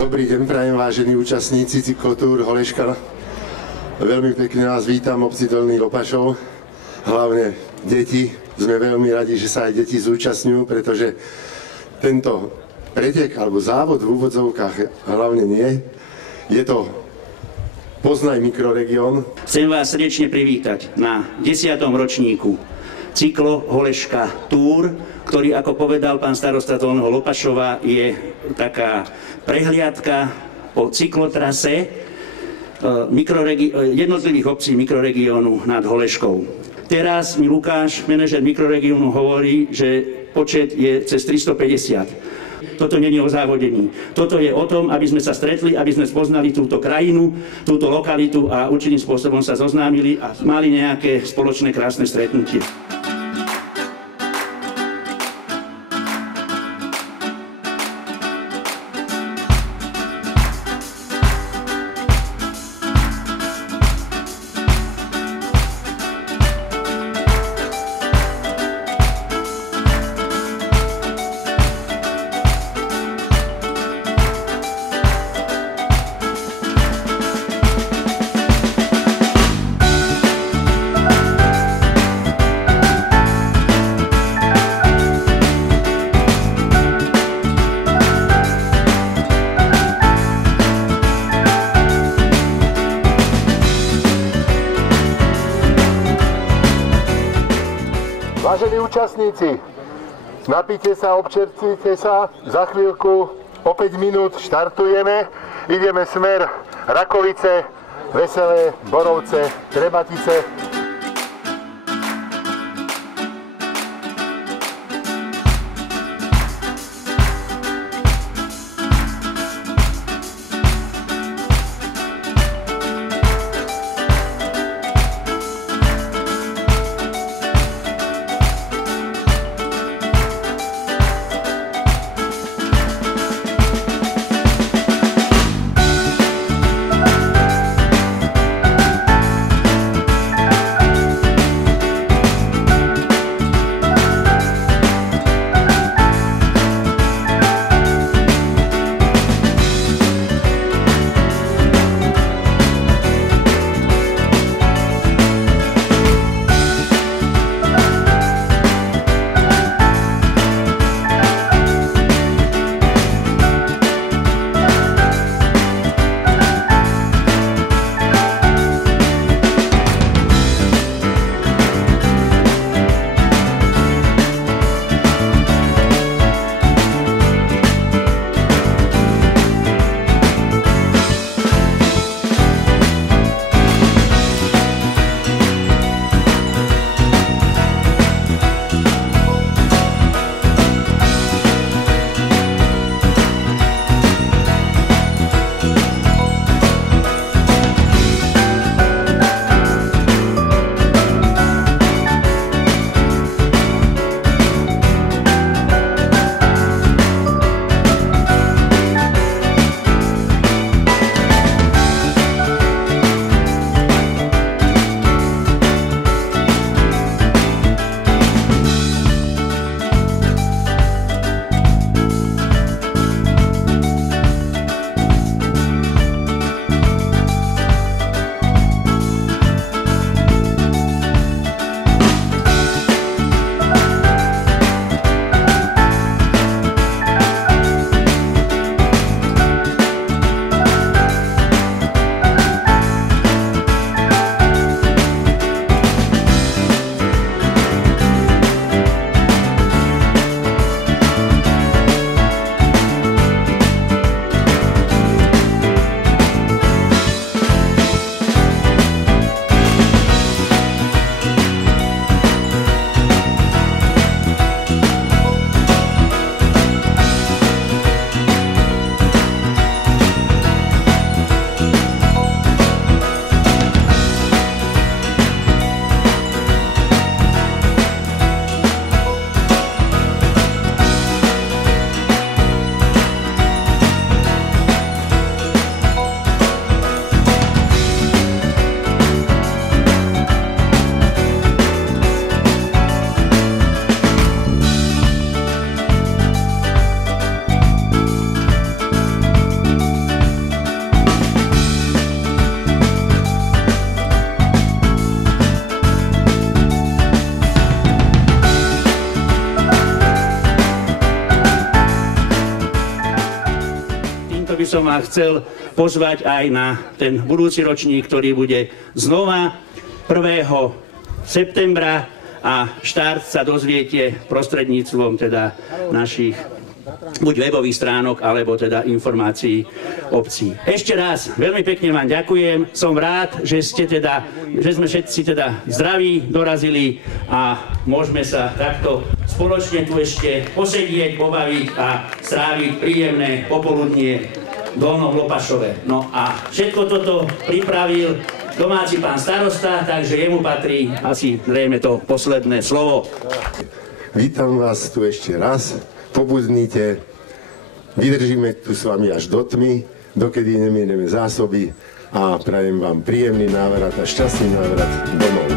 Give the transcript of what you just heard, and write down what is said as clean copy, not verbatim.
Dobrý deň, prajem vážení účastníci cyklotúr Holeška. Veľmi pekne vás vítam, obci Dolný Lopašov. Hlavne deti. Sme veľmi radi, že sa aj deti zúčastňujú, pretože tento pretek alebo závod v úvodzovkách hlavne nie. Je to Poznaj mikroregión. Chcem vás srdečne privítať na 10. ročníku Cyklo Holeška Tour, ktorý, ako povedal pán starosta Dolného Lopašova, je taká prehliadka po cyklotrase jednotlivých obcí mikroregiónu nad Holeškou. Teraz mi Lukáš, manažer mikroregiónu, hovorí, že počet je cez 350. Toto nie je o závodení. Toto je o tom, aby sme sa stretli, aby sme spoznali túto krajinu, túto lokalitu a určitým spôsobom sa zoznámili a mali nejaké spoločné krásne stretnutie. Vážení účastníci, napíte sa, občerstvite sa, za chvíľku, o 5 minút štartujeme, ideme smer Rakovice, Veselé, Borovce, Trebatice. preto by som vás chcel pozvať aj na ten budúci ročník, ktorý bude znova 1. septembra a štart sa dozviete prostredníctvom teda našich buď webových stránok, alebo teda informácií obcí. Ešte raz veľmi pekne vám ďakujem. Som rád, že sme všetci teda zdraví dorazili a môžeme sa takto spoločne tu ešte posedieť, pobaviť a stráviť príjemné popoludnie v Dolnom Lopašove. No a všetko toto pripravil domáci pán starosta, takže jemu patrí asi zrejme to posledné slovo. Vítam vás tu ešte raz. Pobudnite, vydržíme tu s vami až do tmy, dokedy nemieneme zásoby a prajem vám príjemný návrat a šťastný návrat domov.